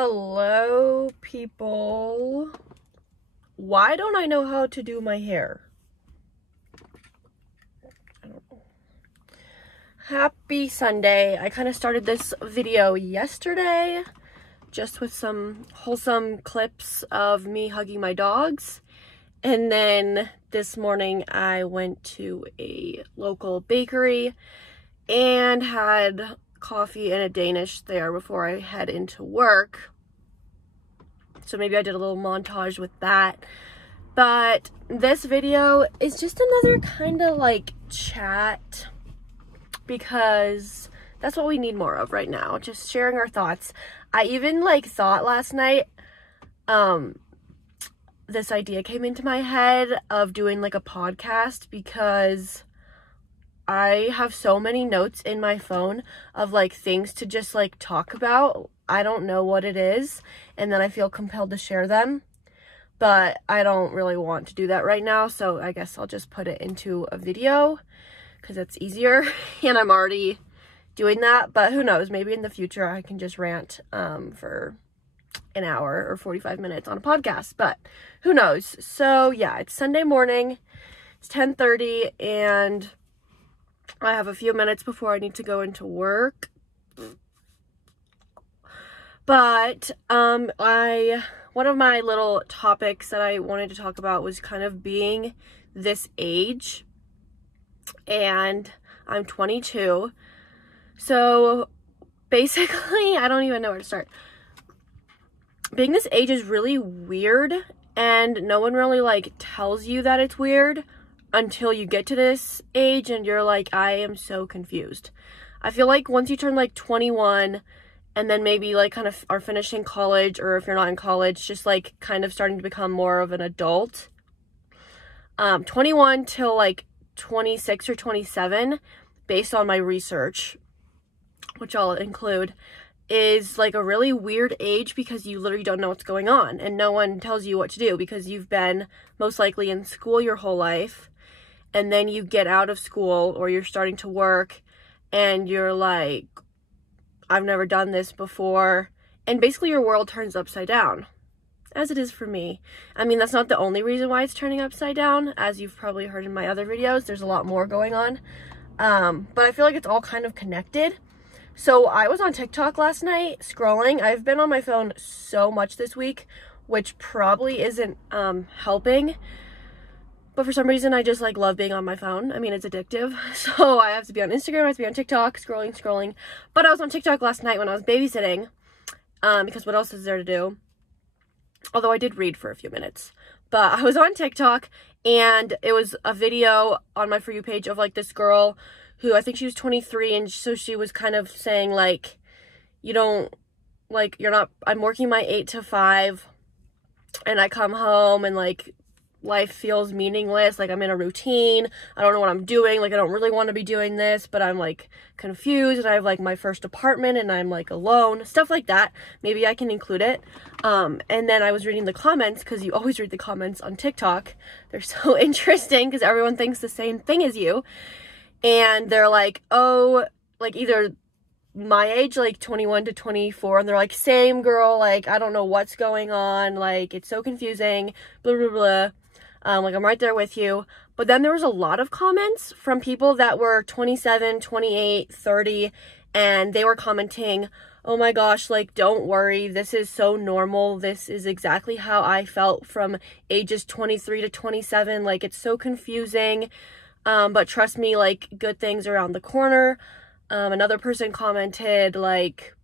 Hello, people. Why don't I know how to do my hair? I don't know. Happy Sunday. I kind of started this video yesterday, just with some wholesome clips of me hugging my dogs. And then this morning I went to a local bakery and had coffee and a Danish there before I head into work. So maybe I did a little montage with that. But this video is just another kind of like chat, because that's what we need more of right now, just sharing our thoughts. I even like thought last night, this idea came into my head of doing like a podcast, because I have so many notes in my phone of like things to just like talk about. I don't know what it is, and then I feel compelled to share them, but I don't really want to do that right now, so I guess I'll just put it into a video because it's easier. And I'm already doing that, but who knows, maybe in the future I can just rant for an hour or 45 minutes on a podcast, but who knows. So yeah, it's Sunday morning, it's 10:30, and I have a few minutes before I need to go into work. But one of my little topics that I wanted to talk about was kind of being this age, and I'm 22. So basically, I don't even know where to start. Being this age is really weird, and no one really like tells you that it's weird until you get to this age and you're like, I am so confused. I feel like once you turn like 21 and then maybe like kind of are finishing college, or if you're not in college, just like kind of starting to become more of an adult, 21 till like 26 or 27, based on my research, which I'll include, is like a really weird age, because you literally don't know what's going on and no one tells you what to do, because you've been most likely in school your whole life, and then you get out of school or you're starting to work and you're like, I've never done this before, and basically your world turns upside down, as it is for me. I mean, that's not the only reason why it's turning upside down. As you've probably heard in my other videos, there's a lot more going on, but I feel like it's all kind of connected. So I was on TikTok last night scrolling. I've been on my phone so much this week, which probably isn't helping, but for some reason I just like love being on my phone. I mean, it's addictive. So I have to be on Instagram, I have to be on TikTok, scrolling. But I was on TikTok last night when I was babysitting, because what else is there to do? Although I did read for a few minutes. But I was on TikTok, and it was a video on my For You page of like this girl who, I think she was 23, and so she was kind of saying like, I'm working my 8 to 5, and I come home and like life feels meaningless, like I'm in a routine, I don't know what I'm doing, like I don't really want to be doing this, but I'm like confused, and I have like my first apartment and I'm like alone, stuff like that. Maybe I can include it. And then I was reading the comments, because you always read the comments on TikTok, they're so interesting because everyone thinks the same thing as you, and they're like, oh, like either my age, like 21 to 24, and they're like, same girl, like I don't know what's going on, like it's so confusing, blah blah blah. Like I'm right there with you. But then there was a lot of comments from people that were 27, 28, 30, and they were commenting, oh my gosh, like don't worry, this is so normal, this is exactly how I felt from ages 23 to 27, like it's so confusing, but trust me, like good things around the corner. Another person commented like,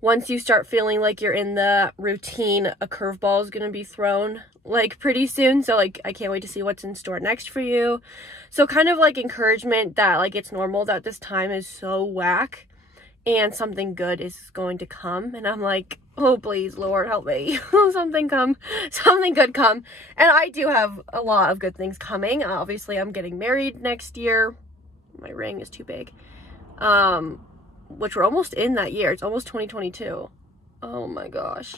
once you start feeling like you're in the routine, a curveball is gonna be thrown like pretty soon, so like I can't wait to see what's in store next for you. So kind of like encouragement that like it's normal that this time is so whack and something good is going to come. And I'm like, oh please Lord, help me. something good come. And I do have a lot of good things coming. Obviously I'm getting married next year. My ring is too big. Which we're almost in that year. It's almost 2022. Oh my gosh.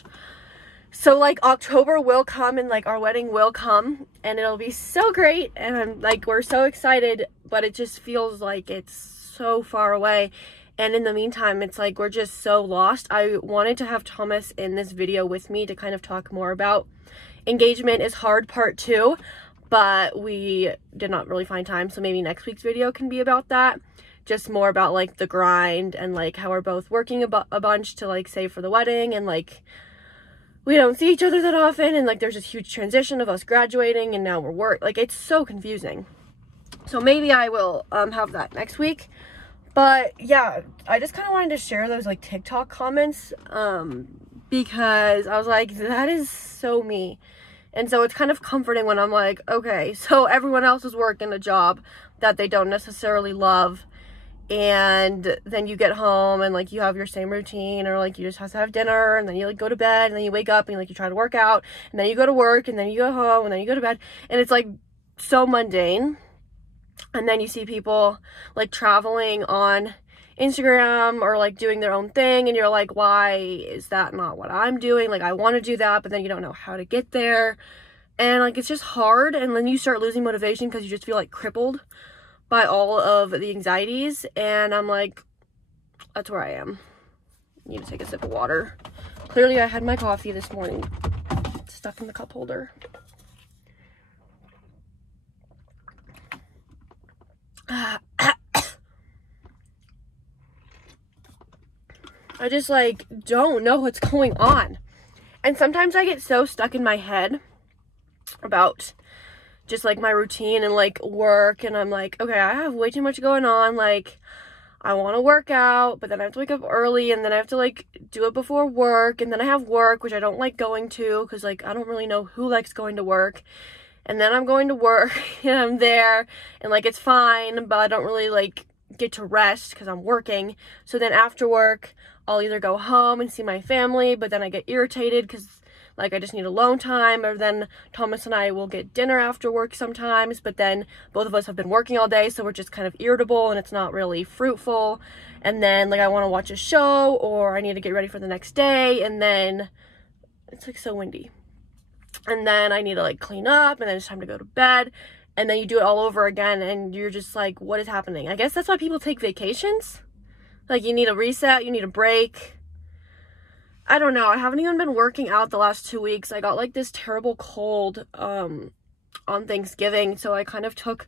So like October will come, and like our wedding will come, and it'll be so great, and I'm like, we're so excited, but it just feels like it's so far away. And in the meantime, it's like we're just so lost. I wanted to have Thomas in this video with me to kind of talk more about engagement is hard part 2, but we did not really find time. So maybe next week's video can be about that. Just more about like the grind and like how we're both working a bunch to like save for the wedding, and like we don't see each other that often, and like there's this huge transition of us graduating and now we're like it's so confusing. So maybe I will have that next week. But yeah, I just kind of wanted to share those like TikTok comments because I was like, that is so me. And so it's kind of comforting when I'm like, okay, so everyone else is working a job that they don't necessarily love, and then you get home and like you have your same routine, or like you just have to have dinner, and then you like go to bed, and then you wake up and like you try to work out, and then you go to work, and then you go home, and then you go to bed, and it's like so mundane. And then you see people like traveling on Instagram or like doing their own thing, and you're like, why is that not what I'm doing? Like I want to do that, but then you don't know how to get there, and like it's just hard. And then you start losing motivation because you just feel like crippled by all of the anxieties. And I'm like, that's where I am. I need to take a sip of water. Clearly I had my coffee this morning stuck in the cup holder. I just like don't know what's going on. And sometimes I get so stuck in my head about just like my routine and like work, and I'm like, okay, I have way too much going on. Like I want to work out, but then I have to wake up early, and then I have to like do it before work, and then I have work, which I don't like going to because like I don't really know who likes going to work. And then I'm going to work and I'm there and like it's fine, but I don't really like get to rest because I'm working. So then after work I'll either go home and see my family, but then I get irritated because like I just need alone time, or then Thomas and I will get dinner after work sometimes, but then both of us have been working all day, so we're just kind of irritable and it's not really fruitful. And then like I want to watch a show, or I need to get ready for the next day, and then it's like so windy. And then I need to like clean up, and then it's time to go to bed, and then you do it all over again, and you're just like, what is happening? I guess that's why people take vacations. Like you need a reset, you need a break. I don't know. I haven't even been working out the last 2 weeks. I got like this terrible cold on Thanksgiving, so I kind of took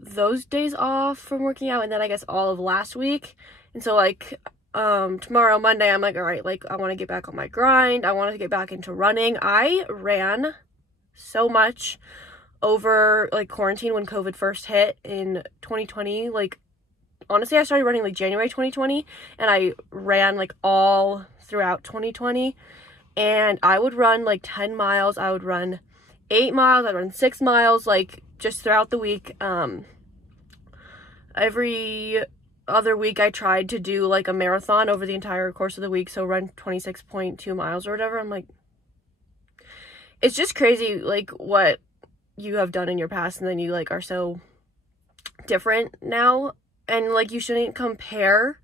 those days off from working out, and then I guess all of last week. And so like tomorrow, Monday, I'm like, all right, like I want to get back on my grind. I want to get back into running. I ran so much over like quarantine when COVID first hit in 2020. Like honestly, I started running like January 2020, and I ran like all throughout 2020, and I would run like 10 miles. I would run 8 miles. I'd run 6 miles, like just throughout the week. Every other week I tried to do like a marathon over the entire course of the week, so run 26.2 miles or whatever. I'm like, it's just crazy like what you have done in your past, and then you like are so different now, and like you shouldn't compare,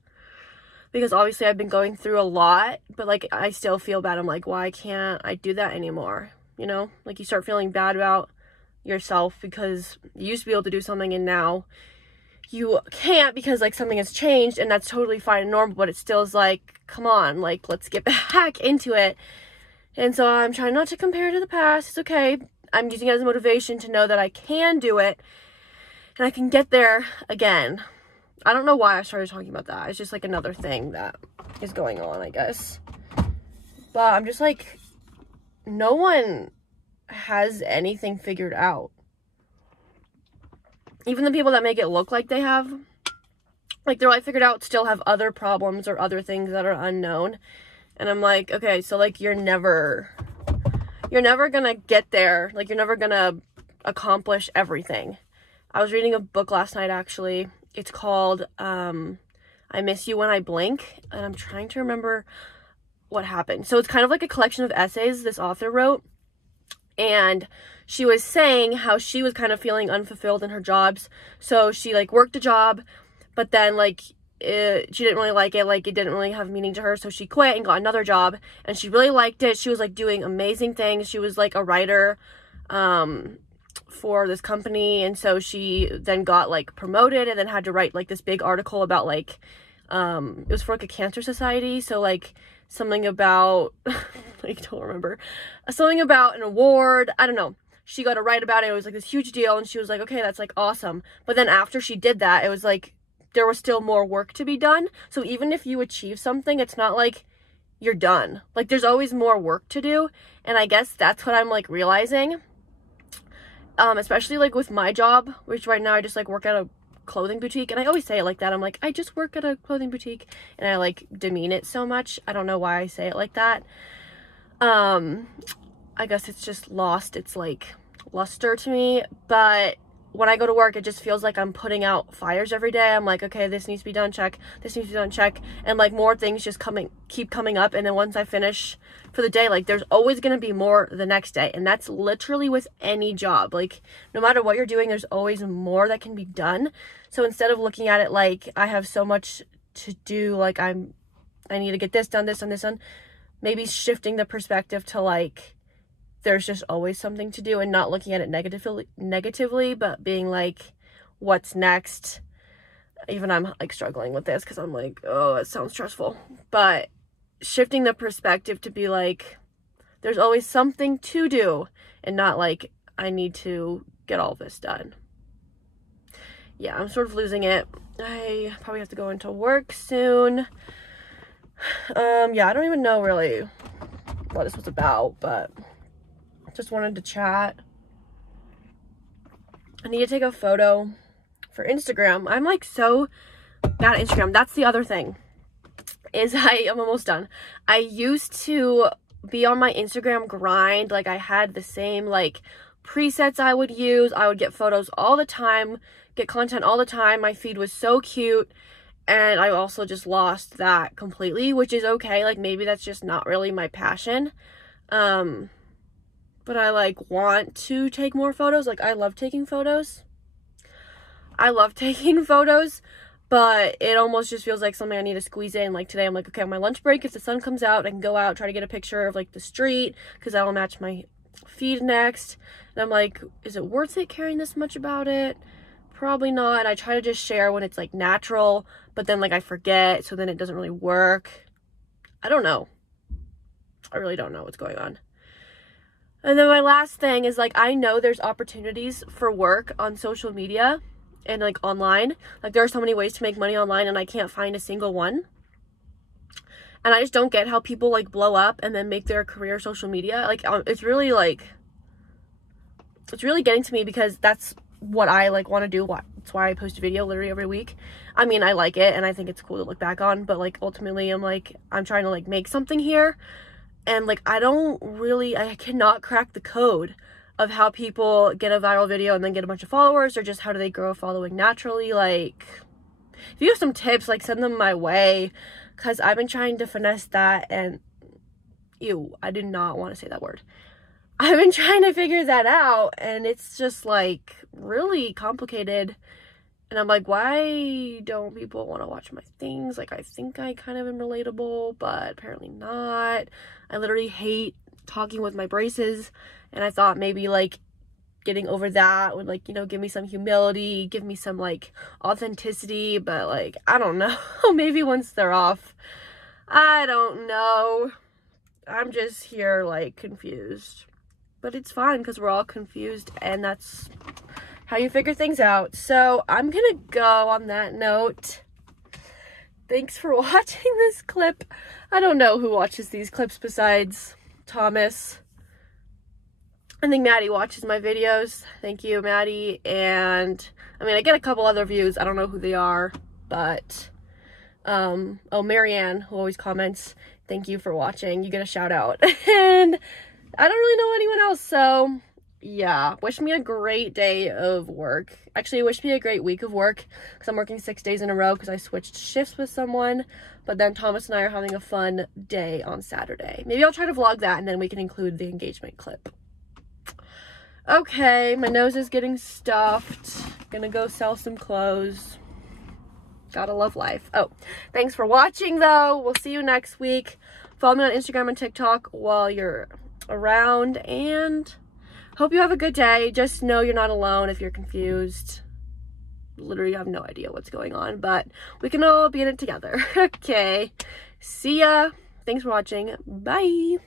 because obviously I've been going through a lot, but like I still feel bad. I'm like, why can't I do that anymore? You know, like you start feeling bad about yourself because you used to be able to do something and now you can't because like something has changed, and that's totally fine and normal, but it still is like, come on, like let's get back into it. And so I'm trying not to compare to the past. It's okay. I'm using it as a motivation to know that I can do it and I can get there again. I don't know why I started talking about that. It's just like another thing that is going on, I guess. But I'm just like, no one has anything figured out. Even the people that make it look like they have, like they're like figured out, still have other problems or other things that are unknown. And I'm like, okay, so like you're never gonna get there. Like you're never gonna accomplish everything. I was reading a book last night, actually. It's called I Miss You When I Blink, and I'm trying to remember what happened. So it's kind of like a collection of essays this author wrote, and she was saying how she was kind of feeling unfulfilled in her jobs. So she like worked a job, but then like she didn't really like it. Like it didn't really have meaning to her. So she quit and got another job, and she really liked it. She was like doing amazing things. She was like a writer for this company, and so she then got like promoted and then had to write like this big article about like it was for like a cancer society, so like something about I don't remember, something about an award, I don't know. She got to write about it. It was like this huge deal, and she was like, okay, that's like awesome. But then after she did that, it was like there was still more work to be done. So even if you achieve something, it's not like you're done. Like there's always more work to do. And I guess that's what I'm like realizing, especially like with my job, which right now I just like work at a clothing boutique. And I always say it like that. I'm like, I just work at a clothing boutique, and I like demean it so much. I don't know why I say it like that. I guess it's just lost its like luster to me. But when I go to work, it just feels like I'm putting out fires every day. I'm like, okay, this needs to be done, check. This needs to be done, check. And like more things just keep coming up. And then once I finish for the day, like there's always going to be more the next day. And that's literally with any job. Like no matter what you're doing, there's always more that can be done. So instead of looking at it like I have so much to do, like I need to get this done, this done, this done, maybe shifting the perspective to like there's just always something to do, and not looking at it negatively, but being like, what's next? Even I'm like struggling with this because I'm like, oh, it sounds stressful. But shifting the perspective to be like, there's always something to do, and not like, I need to get all this done. Yeah, I'm sort of losing it. I probably have to go into work soon. Yeah, I don't even know really what this was about, but just wanted to chat. I need to take a photo for Instagram. I'm like so bad at Instagram. That's the other thing, is I'm almost done. I used to be on my Instagram grind. Like I had the same like presets I would use. I would get photos all the time, get content all the time. My feed was so cute. And I also just lost that completely, which is okay. Like maybe that's just not really my passion. But I like want to take more photos. Like I love taking photos. But it almost just feels like something I need to squeeze in. Like today I'm like, okay, on my lunch break, if the sun comes out, I can go out, try to get a picture of like the street, because that'll match my feed next. And I'm like, is it worth it caring this much about it? Probably not. And I try to just share when it's like natural, but then like I forget, so then it doesn't really work. I don't know. I really don't know what's going on. And then my last thing is like, I know there's opportunities for work on social media and like online. Like there are so many ways to make money online, and I can't find a single one. And I just don't get how people like blow up and then make their career social media. Like it's really getting to me, because that's what I like want to do. That's why I post a video literally every week. I mean, I like it and I think it's cool to look back on, but like ultimately I'm trying to like make something here. And like I cannot crack the code of how people get a viral video and then get a bunch of followers, or just how do they grow a following naturally. Like if you have some tips, like send them my way, because I've been trying to finesse that. And ew, I did not want to say that word. I've been trying to figure that out, and it's just like really complicated. And I'm like, why don't people want to watch my things? Like, I think I kind of am relatable, but apparently not. I literally hate talking with my braces, and I thought maybe like getting over that would like, you know, give me some humility, give me some like authenticity. But like, I don't know. Maybe once they're off, I don't know. I'm just here like confused. But it's fine, because we're all confused, and that's how you figure things out. So I'm gonna go on that note. Thanks for watching this clip. I don't know who watches these clips besides Thomas. I think Maddie watches my videos. Thank you, Maddie. And I mean, I get a couple other views. I don't know who they are, but oh, Marianne, who always comments, thank you for watching. You get a shout out. And I don't really know anyone else, so yeah, wish me a great day of work. Actually, wish me a great week of work, because I'm working 6 days in a row because I switched shifts with someone. But then Thomas and I are having a fun day on Saturday. Maybe I'll try to vlog that, and then we can include the engagement clip. Okay, my nose is getting stuffed. Gonna go sell some clothes. Gotta love life. Oh, thanks for watching though. We'll see you next week. Follow me on Instagram and TikTok while you're around, and hope you have a good day. Just know you're not alone if you're confused. Literally have no idea what's going on, but we can all be in it together. Okay, see ya. Thanks for watching. Bye.